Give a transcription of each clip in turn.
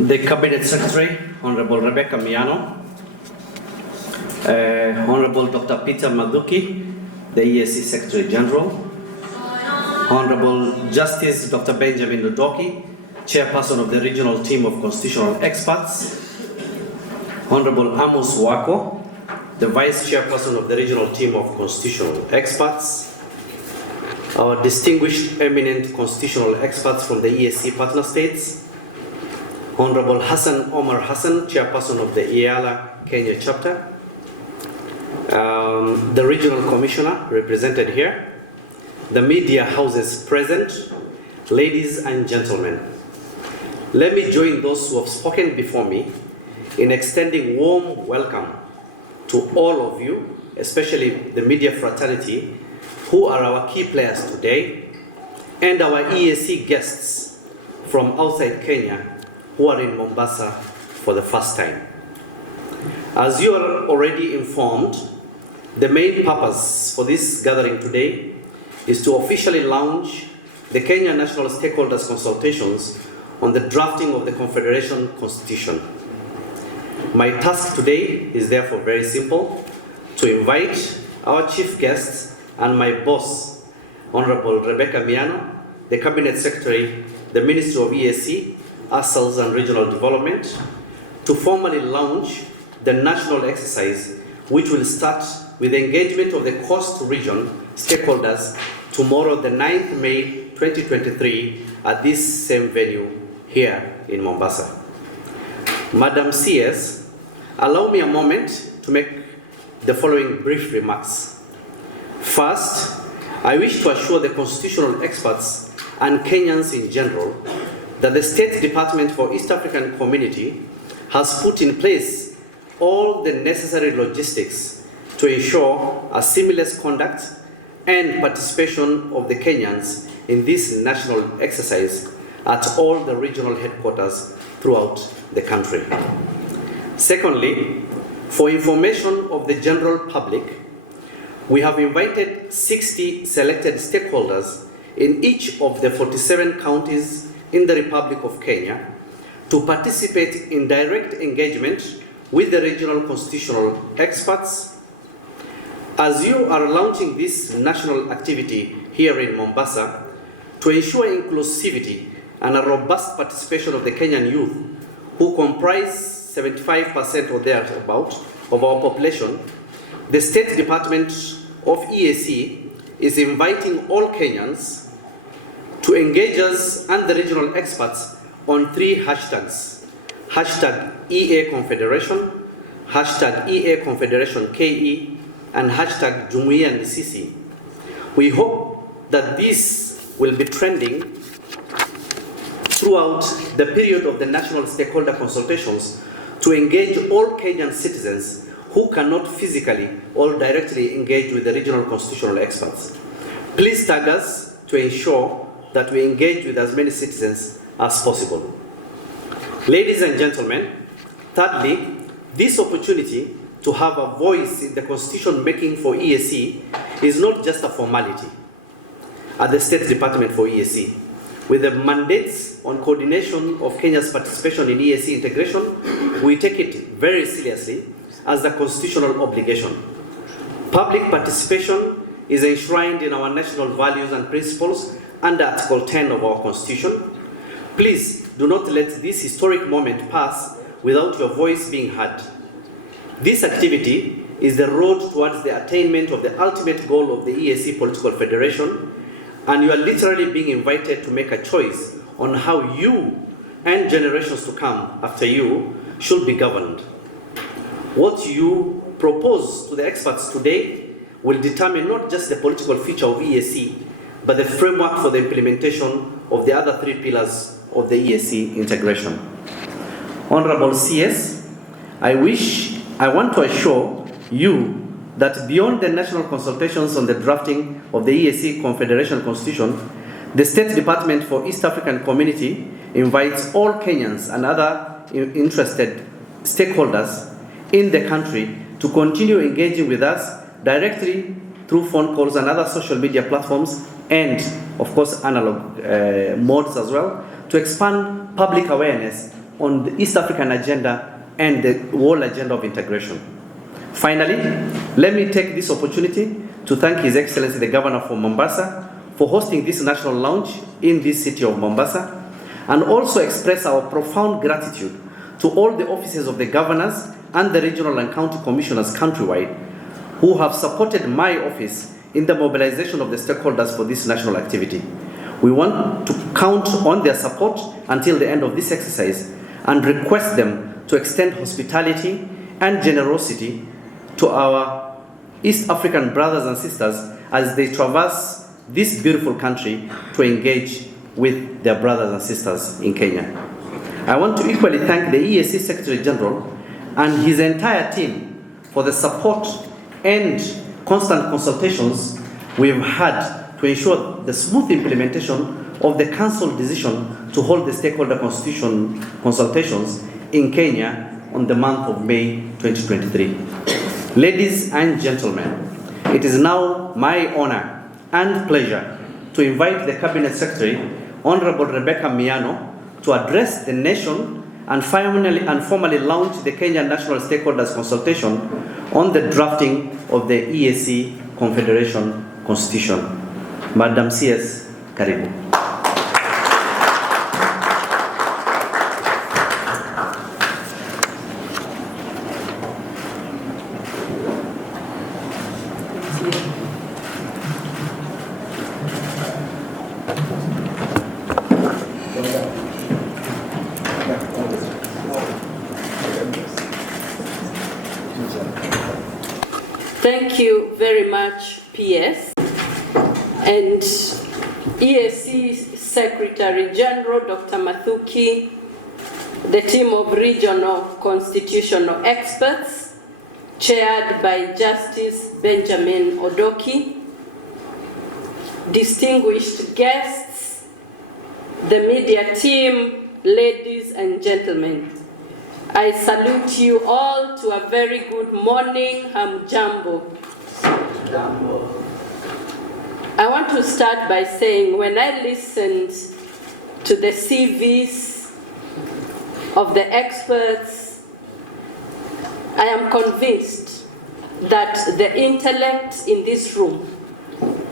the Cabinet Secretary, Honorable Rebecca Miano, Honorable Dr. Peter Maduki, the EAC Secretary General, Honorable Justice Dr. Benjamin Ludoki, Chairperson of the Regional Team of Constitutional Experts, Honorable Amos Wako, the Vice Chairperson of the Regional Team of Constitutional Experts, our distinguished eminent constitutional experts from the EAC partner states, Honorable Hassan Omar Hassan, Chairperson of the IALA Kenya chapter, the Regional Commissioner represented here, the media houses present, ladies and gentlemen. Let me join those who have spoken before me in extending warm welcome to all of you, especially the media fraternity, who are our key players today, and our EAC guests from outside Kenya who are in Mombasa for the first time. As you are already informed, the main purpose for this gathering today is to officially launch the Kenya National Stakeholders Consultations on the drafting of the Confederation Constitution. My task today is therefore very simple: to invite our chief guests and my boss, Honorable Rebecca Miano, the Cabinet Secretary, the Ministry of EAC, Assels and Regional Development, to formally launch the national exercise, which will start with the engagement of the Coast Region stakeholders tomorrow, the 9th May 2023, at this same venue here in Mombasa. Madam CS, allow me a moment to make the following brief remarks. First, I wish to assure the constitutional experts and Kenyans in general that the State Department for East African Community has put in place all the necessary logistics to ensure a seamless conduct and participation of the Kenyans in this national exercise at all the regional headquarters throughout the country. Secondly, for information of the general public, we have invited 60 selected stakeholders in each of the 47 counties in the Republic of Kenya to participate in direct engagement with the regional constitutional experts. As you are launching this national activity here in Mombasa, to ensure inclusivity and a robust participation of the Kenyan youth, who comprise 75% or thereabout of our population, the State Department of EAC is inviting all Kenyans to engage us and the regional experts on 3 hashtags: hashtag EA Confederation, hashtag EA Confederation KE, and hashtag Jumuiya Nisisi. We hope that this will be trending throughout the period of the national stakeholder consultations to engage all Kenyan citizens who cannot physically or directly engage with the regional constitutional experts. Please tag us to ensure that we engage with as many citizens as possible. Ladies and gentlemen, thirdly, this opportunity to have a voice in the constitution making for EAC is not just a formality at the State Department for EAC. With the mandates on coordination of Kenya's participation in EAC integration, we take it very seriously as a constitutional obligation. Public participation is enshrined in our national values and principles under Article 10 of our Constitution. Please do not let this historic moment pass without your voice being heard. This activity is the road towards the attainment of the ultimate goal of the EAC Political Federation, and you are literally being invited to make a choice on how you and generations to come after you should be governed. What you propose to the experts today will determine not just the political future of EAC, but the framework for the implementation of the other 3 pillars of the EAC integration. Honorable CS, I want to assure you that beyond the national consultations on the drafting of the EAC Confederation Constitution, the State Department for East African Community invites all Kenyans and other interested stakeholders in the country to continue engaging with us directly through phone calls and other social media platforms, and of course analog modes as well, to expand public awareness on the East African agenda and the world agenda of integration. Finally, let me take this opportunity to thank His Excellency the Governor for Mombasa for hosting this national lounge in this city of Mombasa, and also express our profound gratitude to all the offices of the governors and the regional and county commissioners countrywide who have supported my office in the mobilization of the stakeholders for this national activity. We want to count on their support until the end of this exercise and request them to extend hospitality and generosity to our East African brothers and sisters as they traverse this beautiful country to engage with their brothers and sisters in Kenya. I want to equally thank the EAC Secretary General and his entire team for the support and constant consultations we've had to ensure the smooth implementation of the Council decision to hold the stakeholder consultations in Kenya on the month of May 2023. Ladies and gentlemen, it is now my honor and pleasure to invite the Cabinet Secretary, Honorable Rebecca Miano, to address the nation and formally launch the Kenya National Stakeholders Consultation on the drafting of the EAC Confederation Constitution. Madam CS, karibu. Thank you very much, PS. And EAC Secretary General Dr. Mathuki, the team of regional constitutional experts, chaired by Justice Benjamin Odoki, distinguished guests, the media team, ladies and gentlemen. I salute you all to a very good morning, hamjambo. I want to start by saying when I listened to the CVs of the experts, I am convinced that the intellect in this room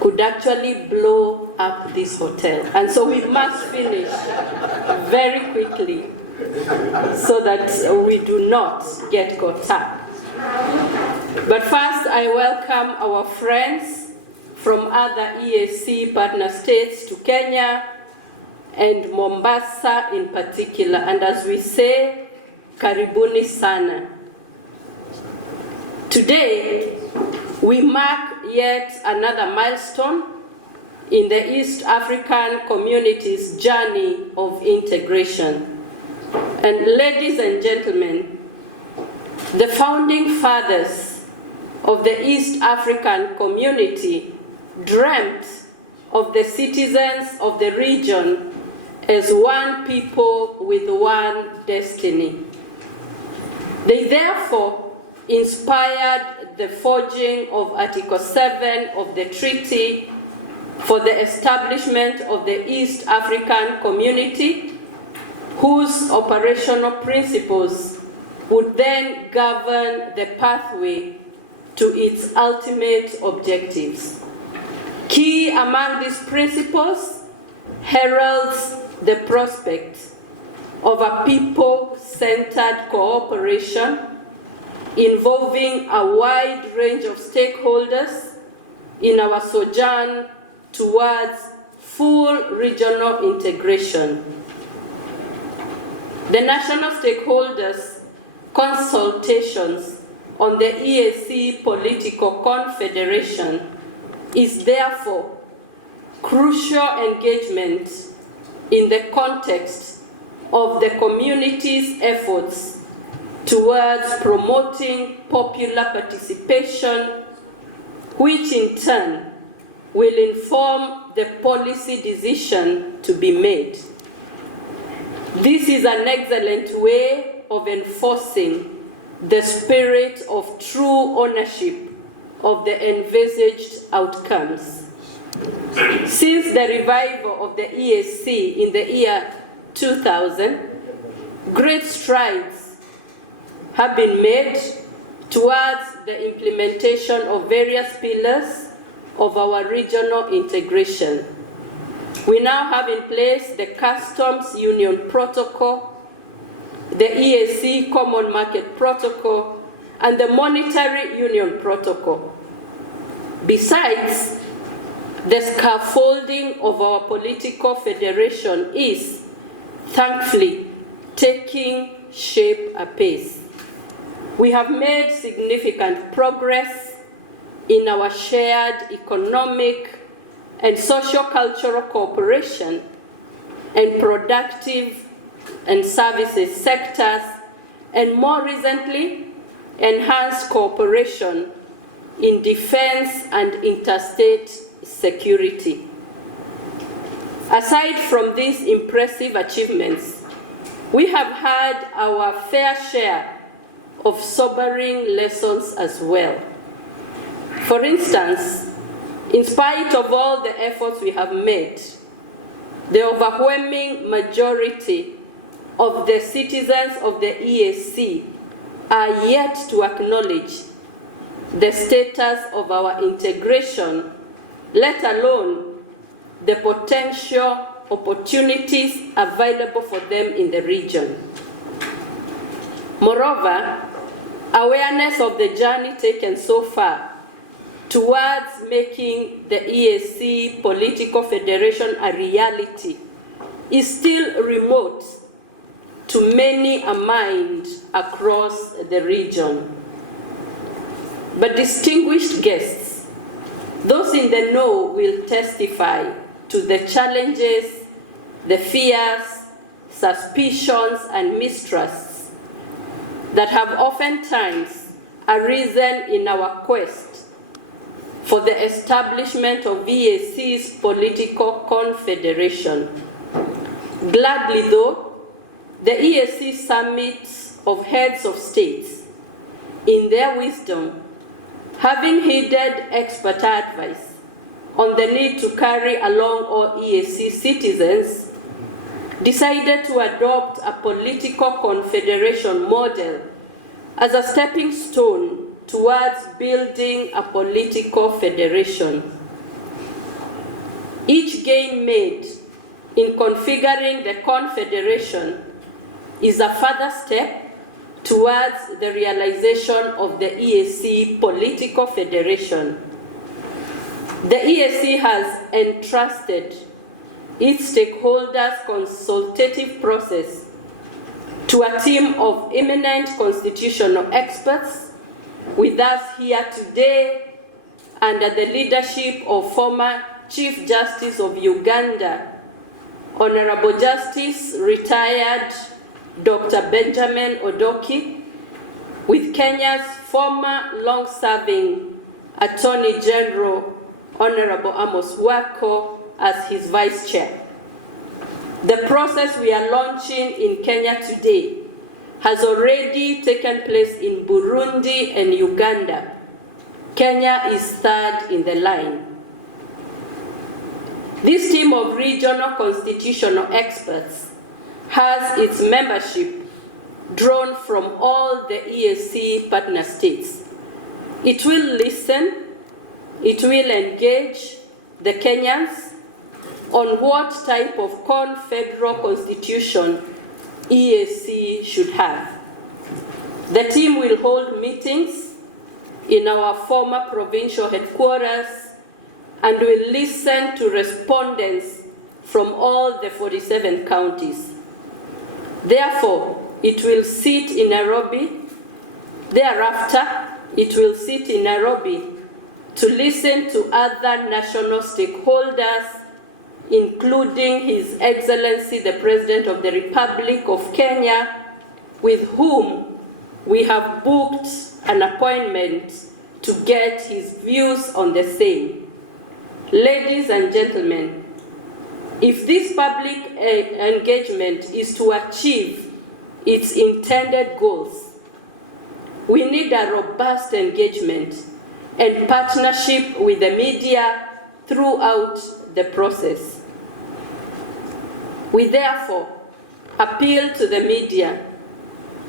could actually blow up this hotel. And so we must finish very quickly so that we do not get caught up. But first, I welcome our friends from other EAC partner states to Kenya and Mombasa in particular. And as we say, karibuni sana. Today, we mark yet another milestone in the East African community's journey of integration. And ladies and gentlemen, the founding fathers of the East African community dreamt of the citizens of the region as one people with one destiny. They therefore inspired the forging of Article 7 of the Treaty for the establishment of the East African Community, whose operational principles would then govern the pathway to its ultimate objectives. Key among these principles heralds the prospect of a people-centered cooperation involving a wide range of stakeholders in our sojourn towards full regional integration. The national stakeholders' consultations on the EAC political confederation is therefore crucial engagement in the context of the community's efforts towards promoting popular participation, which in turn will inform the policy decision to be made. This is an excellent way of enforcing the spirit of true ownership of the envisaged outcomes. Since the revival of the EAC in the year 2000, great strides have been made towards the implementation of various pillars of our regional integration. We now have in place the Customs Union Protocol, the EAC Common Market Protocol, and the Monetary Union Protocol. Besides, the scaffolding of our political federation is, thankfully, taking shape apace. We have made significant progress in our shared economic and socio-cultural cooperation and productive and services sectors, and more recently, enhanced cooperation in defense and interstate security. Aside from these impressive achievements, we have had our fair share of sobering lessons as well. For instance, in spite of all the efforts we have made, the overwhelming majority of the citizens of the EAC are yet to acknowledge the status of our integration, let alone the potential opportunities available for them in the region. Moreover, awareness of the journey taken so far towards making the EAC political federation a reality is still remote to many a mind across the region. But distinguished guests, those in the know will testify to the challenges, the fears, suspicions, and mistrusts that have oftentimes arisen in our quest for the establishment of EAC's political confederation. Gladly though, the EAC summits of heads of states, in their wisdom, having heeded expert advice on the need to carry along all EAC citizens, decided to adopt a political confederation model as a stepping stone towards building a political federation. Each gain made in configuring the confederation is a further step towards the realization of the EAC political federation. The EAC has entrusted its stakeholders' consultative process to a team of eminent constitutional experts with us here today under the leadership of former Chief Justice of Uganda, Honorable Justice retired Dr. Benjamin Odoki, with Kenya's former long-serving Attorney General, Honorable Amos Wako, as his Vice Chair. The process we are launching in Kenya today has already taken place in Burundi and Uganda. Kenya is third in the line. This team of regional constitutional experts has its membership drawn from all the EAC partner states. It will listen, it will engage the Kenyans on what type of confederal constitution EAC should have. The team will hold meetings in our former provincial headquarters and will listen to respondents from all the 47 counties. Therefore, it will sit in Nairobi. Thereafter, it will sit in Nairobi to listen to other national stakeholders, including His Excellency the President of the Republic of Kenya, with whom we have booked an appointment to get his views on the same. Ladies and gentlemen, if this public engagement is to achieve its intended goals, we need a robust engagement and partnership with the media throughout the process. We therefore appeal to the media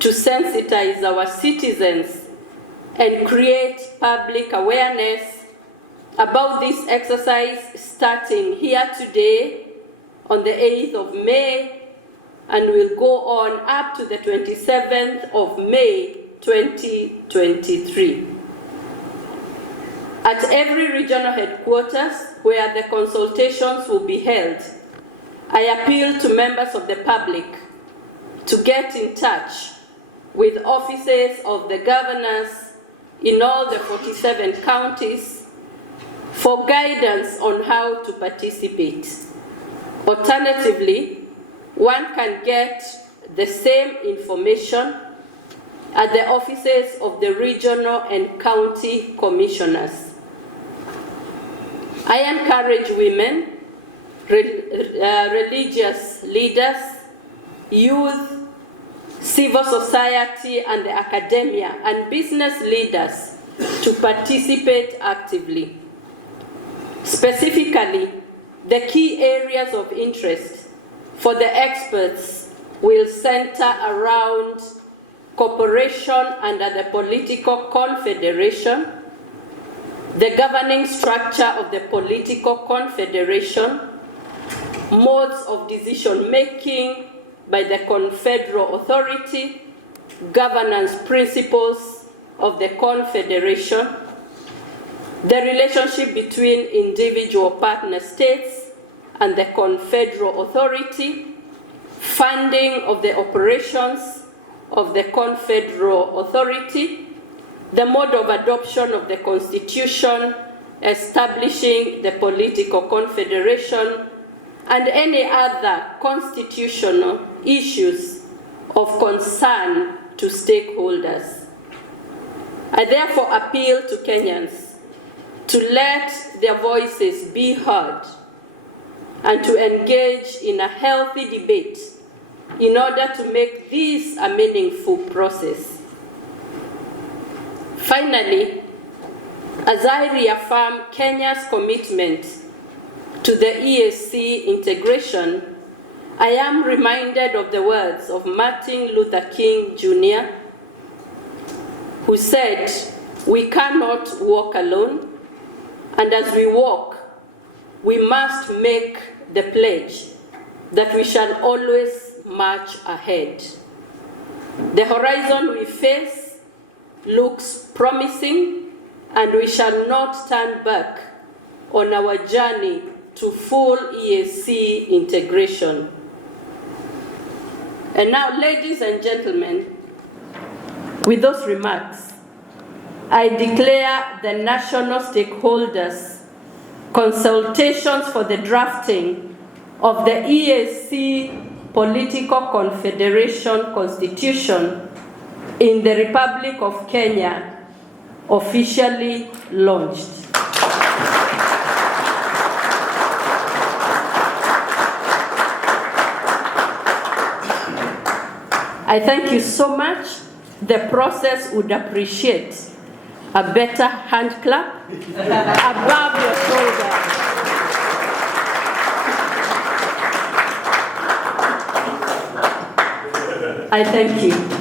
to sensitize our citizens and create public awareness about this exercise starting here today on the 8th of May and will go on up to the 27th of May 2023. At every regional headquarters where the consultations will be held, I appeal to members of the public to get in touch with offices of the governors in all the 47 counties for guidance on how to participate. Alternatively, one can get the same information at the offices of the regional and county commissioners. I encourage women, religious leaders, youth, civil society and the academia, and business leaders to participate actively. Specifically, the key areas of interest for the experts will center around cooperation under the political confederation, the governing structure of the political confederation, modes of decision-making by the confederal authority, governance principles of the confederation, the relationship between individual partner states and the confederal authority, funding of the operations of the confederal authority, the mode of adoption of the constitution establishing the political confederation, and any other constitutional issues of concern to stakeholders. I therefore appeal to Kenyans to let their voices be heard and to engage in a healthy debate in order to make this a meaningful process. Finally, as I reaffirm Kenya's commitment to the EAC integration, I am reminded of the words of Martin Luther King Jr., who said, "We cannot walk alone, and as we walk, we must make the pledge that we shall always march ahead." The horizon we face looks promising, and we shall not turn back on our journey to full EAC integration. And now, ladies and gentlemen, with those remarks, I declare the national stakeholders' consultations for the drafting of the EAC Political Confederation Constitution in the Republic of Kenya officially launched. I thank you so much. The process would appreciate a better hand clap above your shoulder. I thank you.